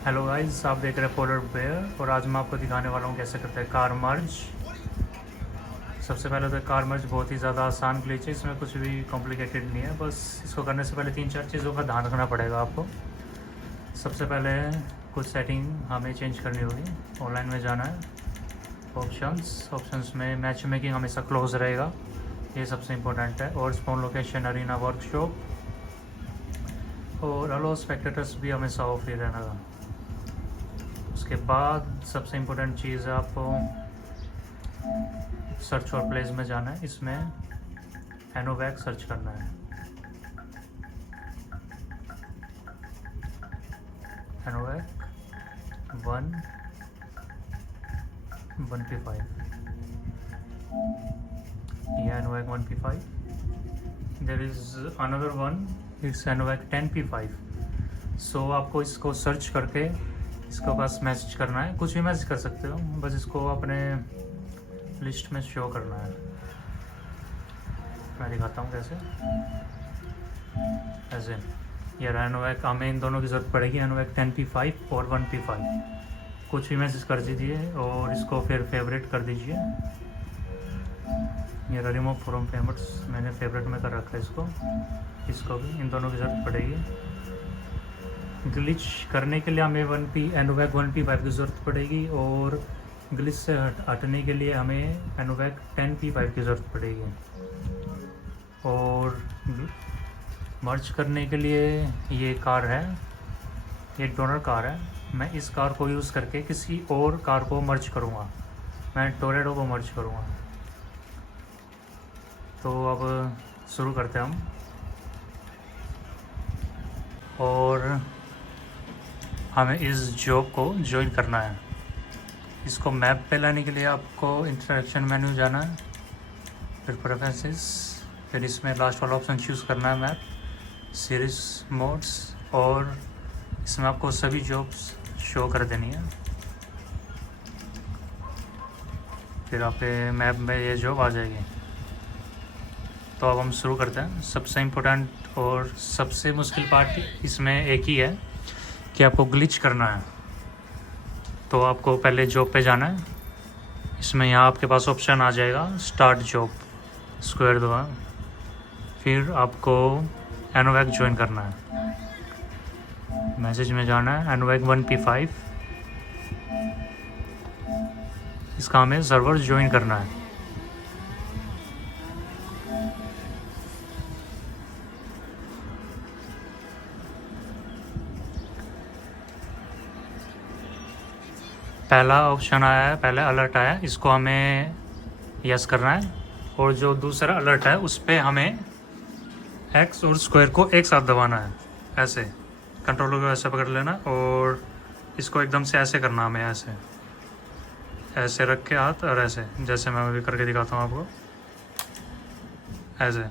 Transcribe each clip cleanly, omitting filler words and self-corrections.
Hello guys, आप देख रहे हैं पोलर बेयर और आज मैं आपको दिखाने वाला हूँ कैसे करते हैं कार मर्ज। सबसे पहले तो कार मर्ज बहुत ही ज़्यादा आसान ग्लिच है, इसमें कुछ भी कॉम्प्लिकेटेड नहीं है। बस इसको करने से पहले 3-4 चीज़ों का ध्यान रखना पड़ेगा आपको। सबसे पहले कुछ सेटिंग हमें चेंज करनी होगी। ऑनलाइन में जाना है, ऑप्शंस में मैच मेकिंग हमेशा क्लोज रहेगा, ये सबसे इम्पोर्टेंट है। और स्पॉन लोकेशन, अरीना, वर्कशॉप और अलो स्पेक्टेटर्स भी हमेशा ऑफ ही रहना था। उसके बाद सबसे इम्पोर्टेंट चीज़ है, आपको सर्च और प्लेस में जाना है। इसमें एनोवैक सर्च करना है। एनोवैक 1P5, ये एनोवैक 1P5। There is another one, it's एनोवैक 10P5। सो आपको इसको सर्च करके इसको बस मैसेज करना है, कुछ भी मैसेज कर सकते हो, बस इसको अपने लिस्ट में शो करना है। मैं दिखाता हूँ कैसे। ऐसे ये एनोवैक, हमें इन दोनों की ज़रूरत पड़ेगी, एनोवैक 10P5 और 1P5। कुछ भी मैसेज कर दीजिए और इसको फिर फेवरेट कर दीजिए। ये रिमूव फ्रॉम फेवरेट्स मैंने फेवरेट में कर रखा है इसको भी इन दोनों की ज़रूरत पड़ेगी। ग्लिच करने के लिए हमें एनोवैक 1P5 की ज़रूरत पड़ेगी और ग्लिच से हटने के लिए हमें एनोवैक 10P5 की ज़रूरत पड़ेगी। और मर्ज करने के लिए ये कार है, ये डोनर कार है। मैं इस कार को यूज़ करके किसी और कार को मर्ज करूँगा, मैं टोरेडो को मर्ज करूँगा। तो अब शुरू करते हैं हम। और हमें इस जॉब को ज्वाइन करना है। इसको मैप पे लाने के लिए आपको इंटरेक्शन मेन्यू जाना है, फिर प्रेफरेंसेस, फिर इसमें लास्ट वाला ऑप्शन चूज़ करना है मैप, सीरीज मोड्स, और इसमें आपको सभी जॉब्स शो कर देनी है। फिर आपके मैप में ये जॉब आ जाएगी। तो अब हम शुरू करते हैं। सबसे इम्पोर्टेंट और सबसे मुश्किल पार्ट इसमें एक ही है कि आपको ग्लिच करना है। तो आपको पहले जॉब पे जाना है। इसमें यहाँ आपके पास ऑप्शन आ जाएगा स्टार्ट जॉब, स्क्वायर दबा, फिर आपको एनोवैक ज्वाइन करना है। मैसेज में जाना है, एनोवैक 1P5, इसका हमें सर्वर ज्वाइन करना है। पहला ऑप्शन आया है, पहले अलर्ट आया है, इसको हमें यस करना है। और जो दूसरा अलर्ट है उस पर हमें एक्स और स्क्वायर को एक साथ दबाना है। ऐसे कंट्रोलर को ऐसे पकड़ लेना और इसको एकदम से ऐसे करना, हमें ऐसे ऐसे रख के हाथ, और ऐसे जैसे मैं अभी करके दिखाता हूँ आपको। ऐसे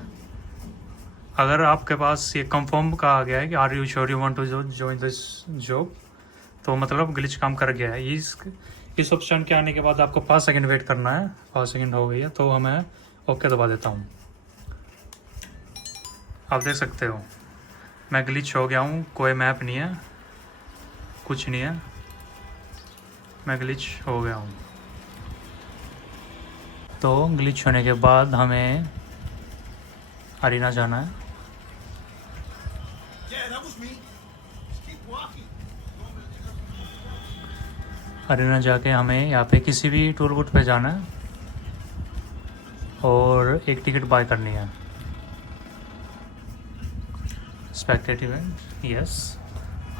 अगर आपके पास ये कंफर्म का आ गया है कि are you sure you want to join this job, तो मतलब ग्लिच काम कर गया है। इस ऑप्शन के आने के बाद आपको 5 सेकंड वेट करना है। 5 सेकंड हो गई है तो हमें ओके दबा देता हूँ। आप देख सकते हो मैं ग्लिच हो गया हूँ, कोई मैप नहीं है, कुछ नहीं है, मैं ग्लिच हो गया हूँ। तो ग्लिच होने के बाद हमें अरीना जाना है। अरीना जाके हमें यहाँ पे किसी भी टूर रूट पे जाना है और एक टिकट बाय करनी है। स्पेक्टेट इवेंट, यस।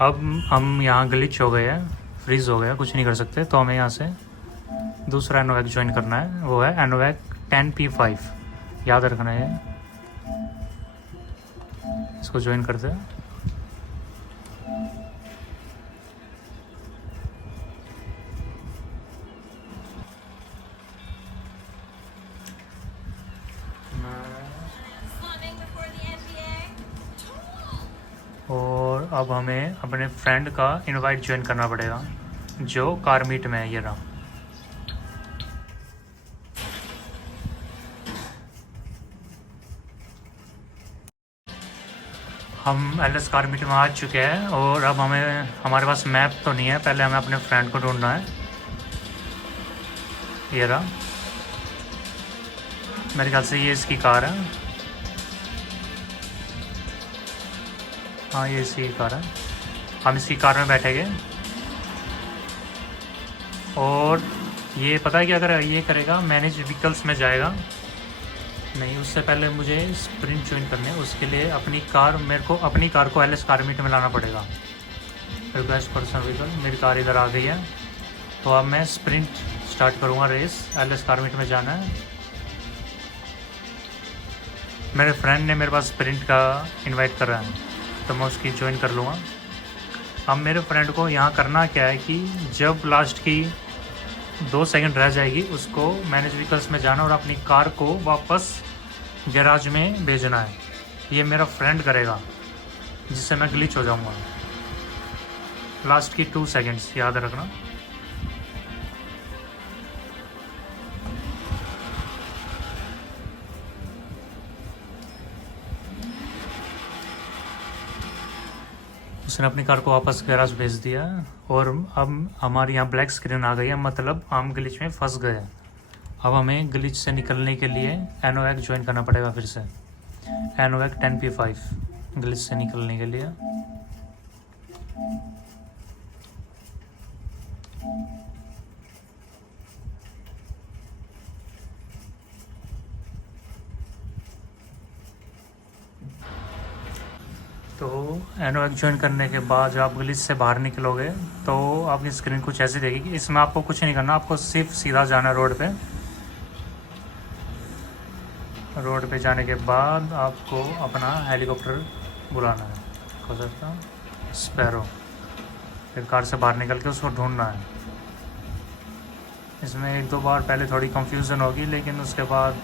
अब हम यहाँ ग्लिच हो गए हैं, फ्रीज हो गया, कुछ नहीं कर सकते, तो हमें यहाँ से दूसरा एनोवैक ज्वाइन करना है, वो है एनोवैक 10P5। याद रखना है, इसको ज्वाइन करते हैं। और अब हमें अपने फ्रेंड का इनवाइट ज्वाइन करना पड़ेगा जो कार मीट में है, ये रहा। हम एल एस कार मीट में आ चुके हैं और अब हमारे पास मैप तो नहीं है, पहले हमें अपने फ्रेंड को ढूंढना है। ये रहा, मेरे ख्याल से ये इसकी कार है। हाँ ये इसकी कार है, हम इसकी कार में बैठेंगे। और ये पता है कि अगर ये करेगा मैनेज व्हीकल्स में जाएगा। नहीं, उससे पहले मुझे स्प्रिंट ज्वाइन करने है, उसके लिए मेरे को अपनी कार को एल एस कार मीट में लाना पड़ेगा। रिक्वेस्ट पर्सनल व्हीकल, मेरी कार इधर आ गई है। तो अब मैं स्प्रिंट स्टार्ट करूँगा race, L S car meet में जाना है। मेरे फ्रेंड ने मेरे पास स्प्रिंट का इनवाइट कर रहा है, तो मैं उसकी ज्वाइन कर लूँगा। अब मेरे फ्रेंड को यहाँ करना क्या है कि जब लास्ट की 2 सेकंड रह जाएगी, उसको मैनेज व्हीकल्स में जाना और अपनी कार को वापस गैराज में भेजना है। ये मेरा फ्रेंड करेगा, जिससे मैं ग्लिच हो जाऊँगा। लास्ट की 2 सेकंड्स याद रखना। उसने अपनी कार को वापस गैराज भेज दिया और अब हमारे यहाँ ब्लैक स्क्रीन आ गई है, मतलब हम ग्लिच में फंस गए। अब हमें ग्लिच से निकलने के लिए एनओएक ज्वाइन करना पड़ेगा फिर से, एनओएक 10P5 ग्लिच से निकलने के लिए। तो एनओएक ज्वाइन करने के बाद जब आप ग्लिच से बाहर निकलोगे तो आपकी स्क्रीन कुछ ऐसी देगी। इसमें आपको कुछ नहीं करना, आपको सिर्फ सीधा जाना है रोड पे। रोड पे जाने के बाद आपको अपना हेलीकॉप्टर बुलाना है, हो सकता स्पैरो। फिर कार से बाहर निकल के उसको ढूंढना है। इसमें 1-2 बार पहले थोड़ी कंफ्यूजन होगी, लेकिन उसके बाद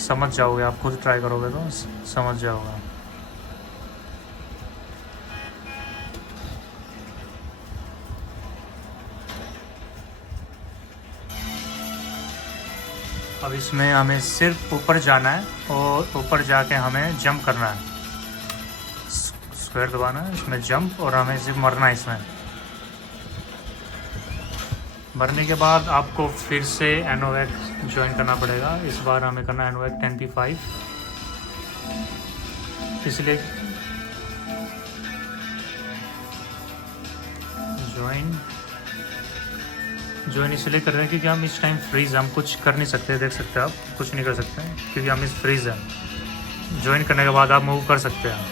समझ जाओगे। आप खुद ट्राई करोगे तो समझ जाओगे। अब इसमें हमें सिर्फ ऊपर जाना है और ऊपर जाके हमें जंप करना है, स्क्वायर दबाना है, इसमें जंप, और हमें सिर्फ मरना है। इसमें मरने के बाद आपको फिर से एनओएक ज्वाइन करना पड़ेगा। इस बार हमें करना है एनओएक 10P5, इसलिए ज्वाइन इसलिए कर रहे हैं क्योंकि हम इस टाइम फ्रीज, हम कुछ कर नहीं सकते। देख सकते हैं आप, कुछ नहीं कर सकते क्योंकि हम इस फ्रीज हैं। ज्वाइन करने के बाद आप मूव कर सकते हैं।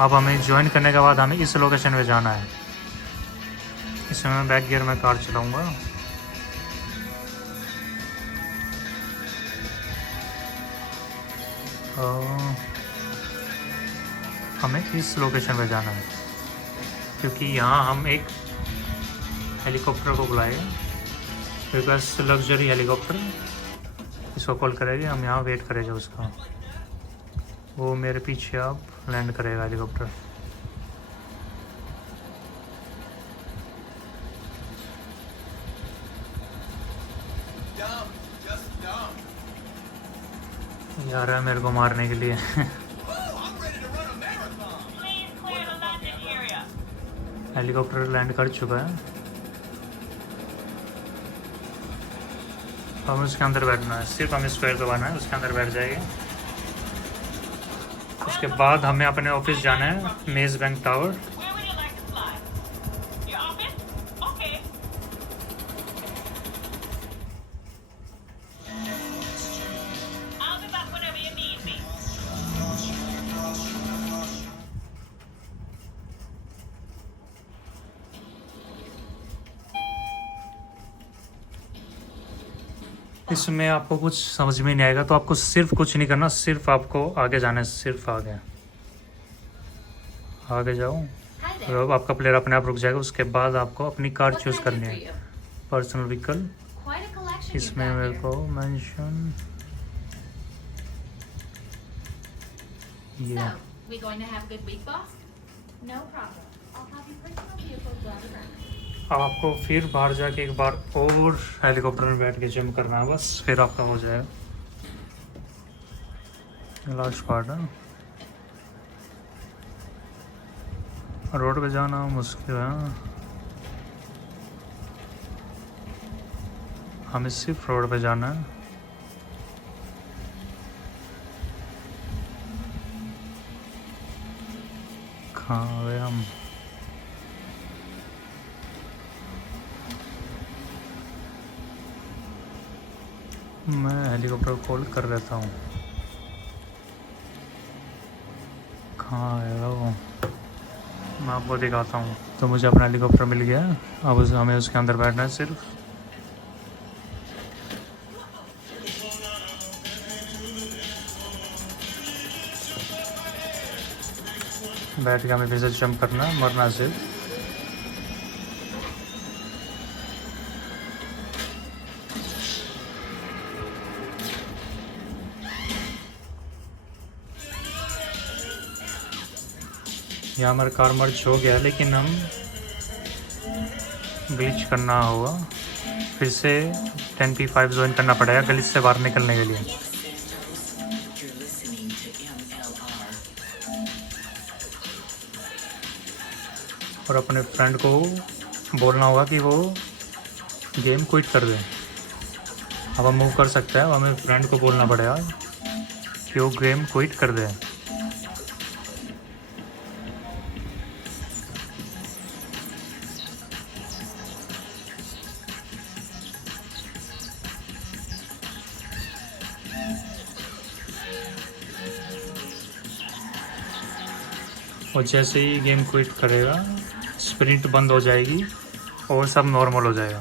अब हमें ज्वाइन करने के बाद हमें इस लोकेशन में जाना है। इसमें मैं बैक गियर में कार चलाऊँगा। हमें इस लोकेशन में जाना है क्योंकि यहाँ हम एक हेलीकॉप्टर को बुलाएंगे, बिकॉज लग्जरी हेलीकॉप्टर, इसको कॉल करेंगे। हम यहाँ वेट करेंगे उसका, वो मेरे पीछे अब लैंड करेगा हेलीकॉप्टर। यार है मेरे को मारने के लिए। हेलीकॉप्टर लैंड कर चुका है। हमें उसके अंदर बैठना है, सिर्फ हमें स्क्वायर दबाना है, उसके अंदर बैठ जाएंगे। उसके बाद हमें अपने ऑफिस जाना है, मेज बैंक टावर। इसमें आपको कुछ समझ में नहीं आएगा, तो आपको सिर्फ कुछ नहीं करना, सिर्फ आपको आगे जाना है, सिर्फ आगे जाओ। तो आपका प्लेयर अपने आप रुक जाएगा। उसके बाद आपको अपनी कार चूज़ करनी है, पर्सनल व्हीकल। इसमें मेरे को मेंशन ये अब आपको फिर बाहर जाके एक बार और हेलीकॉप्टर में बैठ के जंप करना है, बस फिर आपका हो जाएगा। लास्ट पार्ट है। रोड पे जाना मुश्किल है। हमें सिर्फ रोड पे जाना है। कहाँ गए हम? मैं हेलीकॉप्टर कॉल कर देता हूँ। कहाँ आएगा वो? मैं आपको दिखाता हूँ। तो मुझे अपना हेलीकॉप्टर मिल गया। अब हमें उसके अंदर बैठना है सिर्फ। बैठ के हमें फिर से जंप करना, मरना सिर्फ। यहाँ हमारा कार मर्ज हो गया, लेकिन हम ब्लीच करना होगा। फिर से 10P5 ज्वाइन करना पड़ेगा गलिच से बाहर निकलने के लिए। और अपने फ्रेंड को बोलना होगा कि वो गेम क्विट कर दे। अब हम मूव कर सकते हैं। अब हमें फ्रेंड को बोलना पड़ेगा कि वो गेम क्विट कर दे। और जैसे ही गेम क्विट करेगा, स्प्रिंट बंद हो जाएगी और सब नॉर्मल हो जाएगा।